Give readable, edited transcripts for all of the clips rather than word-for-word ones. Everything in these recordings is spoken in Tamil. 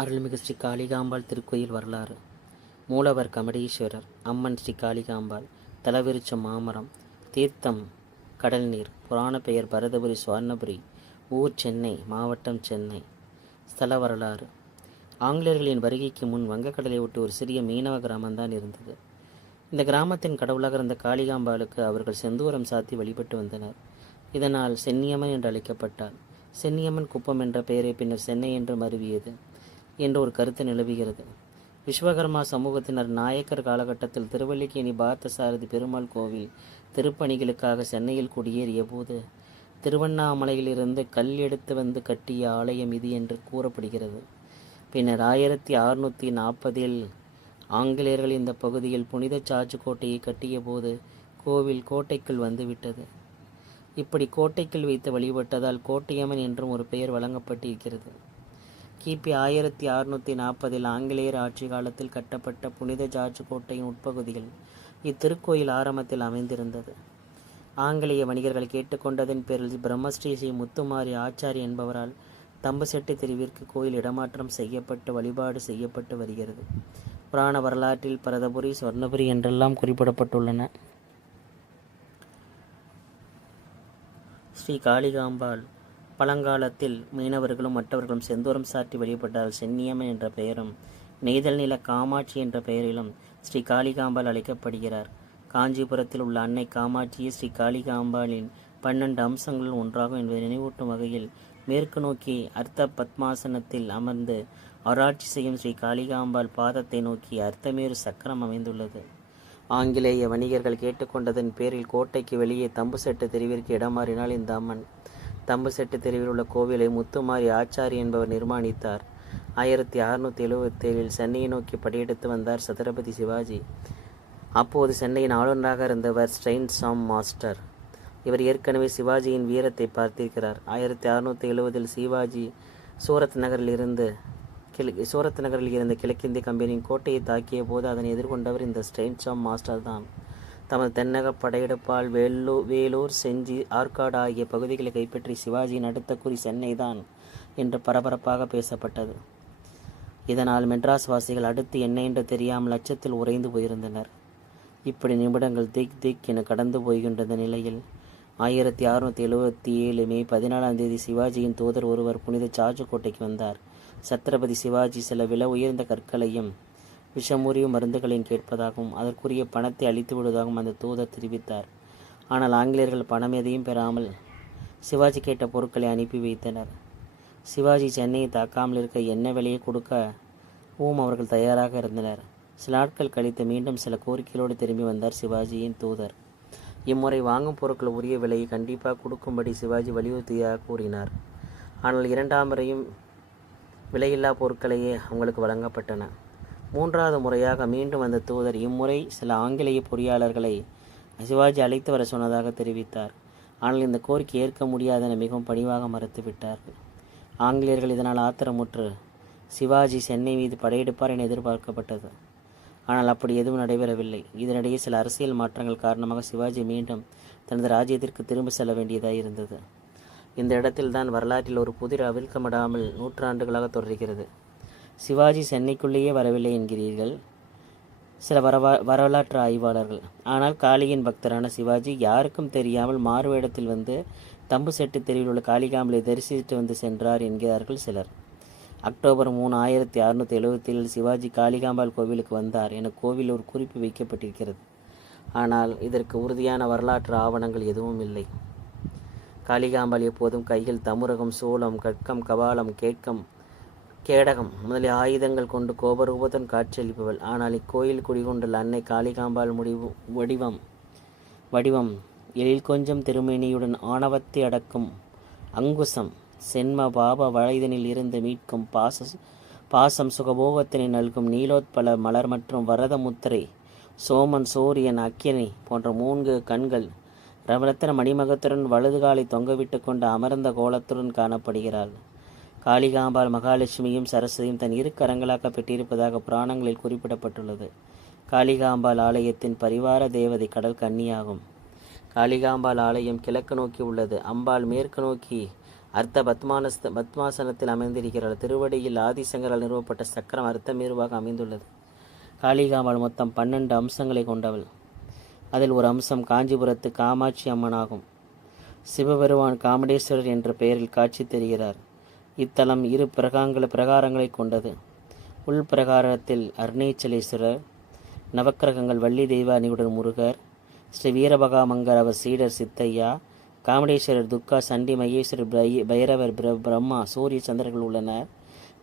அருள்மிகு ஸ்ரீ காளிகாம்பாள் திருக்கோயில் வரலாறு. மூலவர் கமடீஸ்வரர், அம்மன் ஸ்ரீ காளிகாம்பாள், தலவிருச்சம் மாமரம், தீர்த்தம் கடல் நீர். புராண பெயர் பரதபுரி சுவர்ணபுரி, ஊர் சென்னை, மாவட்டம் சென்னை. ஸ்தல வரலாறு. ஆங்கிலேயர்களின் வருகைக்கு முன் வங்கக்கடலை ஒட்டி ஒரு சிறிய மீனவ கிராமம்தான் இருந்தது. இந்த கிராமத்தின் கடவுளாக இருந்த காளிகாம்பாளுக்கு அவர்கள் செந்தூரம் சாத்தி வழிபட்டு வந்தனர். இதனால் சென்னியம்மன் என்று அழைக்கப்பட்டார். சென்னியம்மன் குப்பம் என்ற பெயரை பின்னர் சென்னை என்று மருவியது என்ற ஒரு கருத்து நிலவுகிறது. விஸ்வகர்மா சமூகத்தினர் நாயக்கர் காலகட்டத்தில் திருவல்லிக்கேணி பார்த்தசாரதி பெருமாள் கோவில் திருப்பணிகளுக்காக சென்னையில் குடியேறிய போது திருவண்ணாமலையிலிருந்து கல் எடுத்து வந்து கட்டிய ஆலயம் இது என்று கூறப்படுகிறது. பின்னர் 1640 ஆங்கிலேயர்கள் இந்த பகுதியில் புனித சார்ஜ் கோட்டையை கட்டிய போது கோவில் கோட்டைக்குள் வந்துவிட்டது. இப்படி கோட்டைக்குள் வைத்து வழிபட்டதால் கோட்டையம்மன் என்றும் ஒரு பெயர் வழங்கப்பட்டிருக்கிறது. கிபி 1640 ஆங்கிலேயர் ஆட்சி காலத்தில் கட்டப்பட்ட புனித ஜார்ஜ் கோட்டையின் உட்பகுதியில் இத்திருக்கோயில் ஆரம்பத்தில் அமைந்திருந்தது. ஆங்கிலேய வணிகர்கள் கேட்டுக்கொண்டதன் பேரில் பிரம்மஸ்ரீ ஸ்ரீ முத்துமாரி ஆச்சாரி என்பவரால் தம்புசெட்டி தெருவிற்கு கோயில் இடமாற்றம் செய்யப்பட்டு வழிபாடு செய்யப்பட்டு வருகிறது. புராண வரலாற்றில் பரதபுரி, சுவர்ணபுரி என்றெல்லாம் குறிப்பிடப்பட்டுள்ளன. ஸ்ரீ காளிகாம்பாள் பழங்காலத்தில் மீனவர்களும் மற்றவர்களும் செந்தூரம் சாற்றி வழிபட்டால் சென்னியம்மன் என்ற பெயரும், நெய்தல் நில காமாட்சி என்ற பெயரிலும் ஸ்ரீ காளிகாம்பாள் அழைக்கப்படுகிறார். காஞ்சிபுரத்தில் உள்ள அன்னை காமாட்சியை ஸ்ரீ காளிகாம்பாளின் 12 அம்சங்களுள் ஒன்றாகும் என்பதை நினைவூட்டும் வகையில் மேற்கு நோக்கி அர்த்த பத்மாசனத்தில் அமர்ந்து ஆராய்ச்சி செய்யும் ஸ்ரீ காளிகாம்பாள் பாதத்தை நோக்கி அர்த்தமேரு சக்கரம் அமைந்துள்ளது. ஆங்கிலேய வணிகர்கள் கேட்டுக்கொண்டதன் பேரில் கோட்டைக்கு வெளியே தம்புசெட்டு தெருவிற்கு இடம் மாறினால் இந்த அம்மன். தம்புசெட்டு தெருவில் உள்ள கோவிலை முத்துமாரி ஆச்சாரி என்பவர் நிர்மாணித்தார். 1677 சென்னையை நோக்கி படையெடுத்து வந்தார் சத்ரபதி சிவாஜி. அப்போது சென்னையின் ஆளுநராக இருந்தவர் ஸ்ட்ரெயின் சாம் மாஸ்டர். இவர் ஏற்கனவே சிவாஜியின் வீரத்தை பார்த்திருக்கிறார். 1670 சிவாஜி சூரத் நகரில் இருந்த கிழக்கிந்திய கம்பெனியின் கோட்டையை தாக்கிய போது அதனை எதிர்கொண்டவர் இந்த ஸ்ட்ரெயின் சாம் மாஸ்டர் தான். தமது தென்னக படையெடுப்பால் வேலூர், செஞ்சி, ஆற்காடு ஆகிய பகுதிகளை கைப்பற்றி சிவாஜியின் அடுத்த குறி சென்னை தான் என்று பரபரப்பாக பேசப்பட்டது. இதனால் மெட்ராஸ் வாசிகள் அடுத்து என்ன என்று தெரியாமல் அச்சத்தில் உறைந்து போயிருந்தனர். இப்படி நிமிடங்கள் திக் திக் என கடந்து போகின்ற நிலையில் 1677 மே 14 சிவாஜியின் தூதர் ஒருவர் புனித சார்ஜ் கோட்டைக்கு வந்தார். சத்ரபதி சிவாஜி சில விலை உயர்ந்த கற்களையும் விஷமுறிவு மருந்துகளையும் கேட்பதாகவும் அதற்குரிய பணத்தை அளித்து விடுவதாகவும் அந்த தூதர் தெரிவித்தார். ஆனால் ஆங்கிலேயர்கள் பணம் எதையும் பெறாமல் சிவாஜி கேட்ட பொருட்களை அனுப்பி வைத்தனர். சிவாஜி சென்னையை தாக்காமல் இருக்க என்ன விலையை கொடுக்கவும் அவர்கள் தயாராக இருந்தனர். சில நாட்கள் கழித்து மீண்டும் சில கோரிக்கைகளோடு திரும்பி வந்தார் சிவாஜியின் தூதர். இம்முறை வாங்கும் பொருட்கள் உரிய விலையை கண்டிப்பாக கொடுக்கும்படி சிவாஜி வலியுறுத்தியாக கூறினார். ஆனால் இரண்டாம் முறையும் விலையில்லா பொருட்களையே அவங்களுக்கு வழங்கப்பட்டன. மூன்றாவது முறையாக மீண்டும் வந்த தூதர் இம்முறை சில ஆங்கிலேய பொறியாளர்களை சிவாஜி அழைத்து வர சொன்னதாக தெரிவித்தார். ஆனால் இந்த கோரிக்கை ஏற்க முடியாதென மிகவும் பணிவாக மறுத்துவிட்டார்கள். ஆங்கிலேயர்கள் இதனால் ஆத்திரமுற்று சிவாஜி சென்னை மீது படையெடுப்பார் என எதிர்பார்க்கப்பட்டது. ஆனால் அப்படி எதுவும் நடைபெறவில்லை. இதனிடையே சில அரசியல் மாற்றங்கள் காரணமாக சிவாஜி மீண்டும் தனது ராஜ்யத்திற்கு திரும்ப செல்ல வேண்டியதாக இருந்தது. இந்த இடத்தில்தான் வரலாற்றில் ஒரு புதிர் அவிழ்க்கப்படாமல் நூற்றாண்டுகளாக தொடர்கிறது. சிவாஜி சென்னைக்குள்ளேயே வரவில்லை என்கிறீர்கள் சில வரலாற்று ஆய்வாளர்கள். ஆனால் காளியின் பக்தரான சிவாஜி யாருக்கும் தெரியாமல் மாறுவேடத்தில் வந்து தம்புசெட்டு தெருவில் உள்ள காளிகாம்பலை தரிசித்து வந்து சென்றார் என்கிறார்கள் சிலர். அக்டோபர் 3, 1677 சிவாஜி காளிகாம்பாள் கோவிலுக்கு வந்தார் என கோவில் ஒரு குறிப்பு வைக்கப்பட்டிருக்கிறது. ஆனால் இதற்கு உறுதியான வரலாற்று ஆவணங்கள் எதுவும் இல்லை. காளிகாம்பாள் எப்போதும் கையில் தமுரகம், சூலம், கட்கம், கபாலம், கேடகம் முதலிய ஆயுதங்கள் கொண்டு கோபரூபத்துடன் காட்சியளிப்பவள். ஆனால் இக்கோயில் குடிகொண்டுள்ள அன்னை காளிகாம்பாள் வடிவம் எழில் கொஞ்சம் திருமேனியுடன் ஆணவத்தை அடக்கும் அங்குசம், சென்ம பாப வளைதனில் இருந்து மீட்கும் பாசம், சுகபோகத்தினை நல்கும் நீலோத்பல மலர் மற்றும் வரத முத்திரை, சோமன், சூரியன், அக்கினி போன்ற 3 கண்கள், ரவரத்தின மணிமகத்துடன் வலது காலை தொங்கவிட்டு கொண்டு அமர்ந்த கோலத்துடன் காணப்படுகிறாள். காளிகாம்பாள் மகாலட்சுமியும் சரஸ்வதியும் தன் 2 கரங்களாக பெற்றிருப்பதாக புராணங்களில் குறிப்பிடப்பட்டுள்ளது. காளிகாம்பாள் ஆலயத்தின் பரிவார தேவதை கடல் கன்னியாகும். காளிகாம்பாள் ஆலயம் கிழக்கு நோக்கி உள்ளது. அம்பாள் மேற்கு நோக்கி அர்த்த பத்மாசனத்தில் அமைந்திருக்கிறாள். திருவடியில் ஆதிசங்கரால் நிறுவப்பட்ட சக்கரம் அர்த்தமேருவாக அமைந்துள்ளது. காளிகாம்பாள் மொத்தம் 12 அம்சங்களை கொண்டவள். அதில் ஒரு அம்சம் காஞ்சிபுரத்து காமாட்சி அம்மனாகும். சிவபெருமான் காமடேஸ்வரர் என்ற பெயரில் காட்சி தருகிறார். இத்தலம் 2 பிரகாரங்களை கொண்டது. உள்பிரகாரத்தில் அருணேச்சலேஸ்வரர், நவக்கிரகங்கள் வள்ளி தெய்வானியுடன் முருகர், ஸ்ரீ வீரபகாமங்கர் அவர் சீடர் சித்தையா, காமடேஸ்வரர் துர்கா, சண்டி, மகேஸ்வரர், பைரவர், பிரம்மா, சூரிய சந்திரர்கள் உள்ளனர்.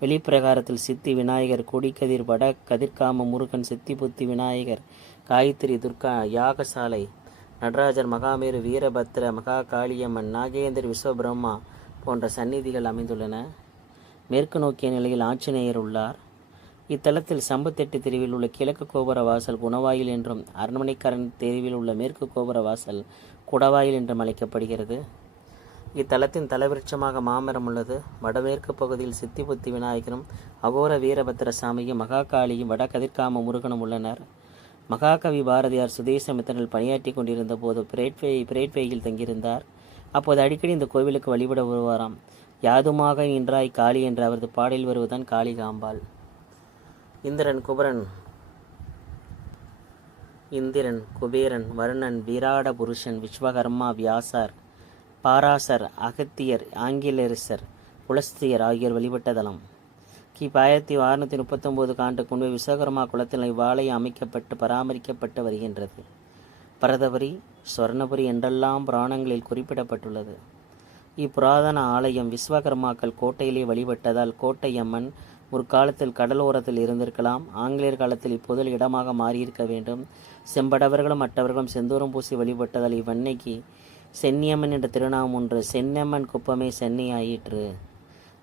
வெளிப்பிரகாரத்தில் சித்தி விநாயகர், கொடிக்கதிர், வட கதிர்காம முருகன், சித்தி புத்தி விநாயகர், காயத்ரி, துர்கா, யாகசாலை, நடராஜர், மகாமேரு, வீரபத்ர, மகா காளியம்மன், நாகேந்திர, விஸ்வபிரம்மா போன்ற சந்நிதிகள் அமைந்துள்ளன. மேற்கு நோக்கிய நிலையில் ஆஞ்சநேயர் உள்ளார். இத்தலத்தில் சம்பத்தெட்டு தெருவில் உள்ள கிழக்கு கோபுர வாசல் குணவாயில் என்றும், அரண்மனைக்கரண் தெருவில் உள்ள மேற்கு கோபுர வாசல் குடவாயில் என்றும் அழைக்கப்படுகிறது. இத்தலத்தின் தலவிருட்சமாக மாமரம் உள்ளது. வடமேற்கு பகுதியில் சித்தி புத்தி விநாயகரும், அகோர வீரபத்திர சாமியும், மகா காளியும், வட கதிர்காம முருகனும் உள்ளனர். மகாகவி பாரதியார் சுதேசமித்திரனில் பணியாற்றி கொண்டிருந்த போது பிரேட்வேயில் தங்கியிருந்தார். அப்போது அடிக்கடி இந்த கோவிலுக்கு வழிபட வருவாராம். யாதுமாக இன்றாய் காளி என்ற அவரது பாடலில் வருவதுதான் காளிகாம்பாள். இந்திரன், குபேரன், வருணன், விராட புருஷன், விஸ்வகர்மா, வியாசர், பாராசர், அகத்தியர், ஆங்கிலேயரசர், புலஸ்தியர் ஆகியோர் வழிபட்ட தலம். கிபி 1639 ஆண்டுக்கு முன்பு விஸ்வகர்மா குலத்தில் இவ்வாலயம் அமைக்கப்பட்டு பராமரிக்கப்பட்டு வருகின்றது. பரதபுரி, ஸ்வர்ணபுரி என்றெல்லாம் புராணங்களில் குறிப்பிடப்பட்டுள்ளது. இப்புராதன ஆலயம் விஸ்வகர்மாக்கள் கோட்டையிலே வழிபட்டதால் கோட்டையம்மன் முற்காலத்தில் கடலோரத்தில் இருந்திருக்கலாம். ஆங்கிலேயர் காலத்தில் இப்போதில் இடமாக மாறியிருக்க வேண்டும். செம்படவர்களும் மற்றவர்களும் செந்தூரம் பூசி வழிபட்டதால் இவ்வன்னைக்கு சென்னியம்மன் என்ற திருநாமம் ஒன்று. சென்னம்மன் குப்பமே சென்னை ஆயிற்று.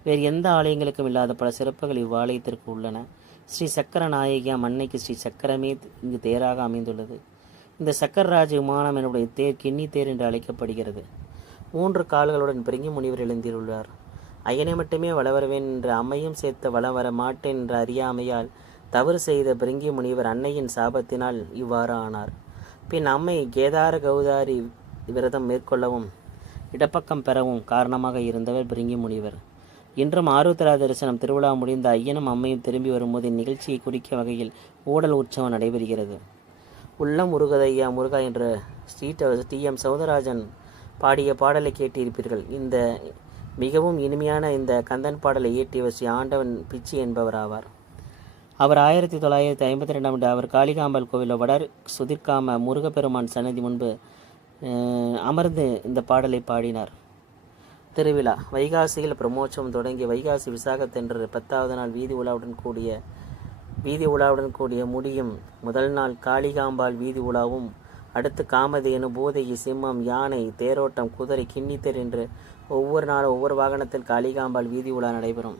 வேறு எந்த ஆலயங்களுக்கும் இல்லாத பல சிறப்புகள் இவ்வாலயத்திற்கு உள்ளன. ஸ்ரீ சக்கர நாயகியாம் அன்னைக்கு ஸ்ரீ சக்கரமே இங்கு தேராக அமைந்துள்ளது. இந்த சக்கரராஜ விமானம் என்னுடைய தேர் கிண்ணி தேர் என்று அழைக்கப்படுகிறது. 3 கால்களுடன் பிரிங்கி முனிவர் எழுந்தியுள்ளார். ஐயனை மட்டுமே வளவரவேன் என்று அம்மையும் சேர்த்து வளம் வர மாட்டேன் என்ற அறியாமையால் தவறு செய்த பிரிங்கி முனிவர் அன்னையின் சாபத்தினால் இவ்வாறு ஆனார். பின் அம்மை கேதார கௌதாரி விரதம் மேற்கொள்ளவும் இடப்பக்கம் பெறவும் காரணமாக இருந்தவர் பிரிங்கி முனிவர். இன்றும் ஆருத்ரா தரிசனம் திருவிழா முடிந்த ஐயனும் அம்மையும் திரும்பி வரும்போது இந்நிகழ்ச்சியை குறிக்கும் வகையில் ஊடல் உற்சவம் நடைபெறுகிறது. உள்ளம் முருகதையா முருகா என்ற டி.எம். சௌந்தரராஜன் பாடிய பாடலை கேட்டிருப்பீர்கள். இந்த மிகவும் இனிமையான இந்த கந்தன் பாடலை இயற்றியவர் ஸ்ரீ ஆண்டவன் பிச்சி என்பவர் ஆவார். அவர் 1952 ஆண்டு அவர் காளிகாம்பாள் கோவிலில் வடர் சுதிர்காம முருகப்பெருமான் சன்னதி முன்பு அமர்ந்து இந்த பாடலை பாடினார். திருவிழா வைகாசியில் பிரம்மோற்சவம் தொடங்கி வைகாசி விசாகத்தன்று 10வது நாள் வீதி உலாவுடன் கூடிய முடியும். முதல் நாள் காளிகாம்பாள் வீதி உலாவும், அடுத்து காமதேனு, பூதகி, சிம்மம், யானை, தேரோட்டம், குதிரை, கிண்ணித்தேர் என்று ஒவ்வொரு நாளும் ஒவ்வொரு வாகனத்தில் காளிகாம்பாள் வீதி உலா நடைபெறும்.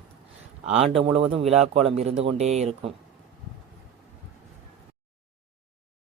ஆண்டு முழுவதும் விழாக்கோலம் இருந்து கொண்டே இருக்கும்.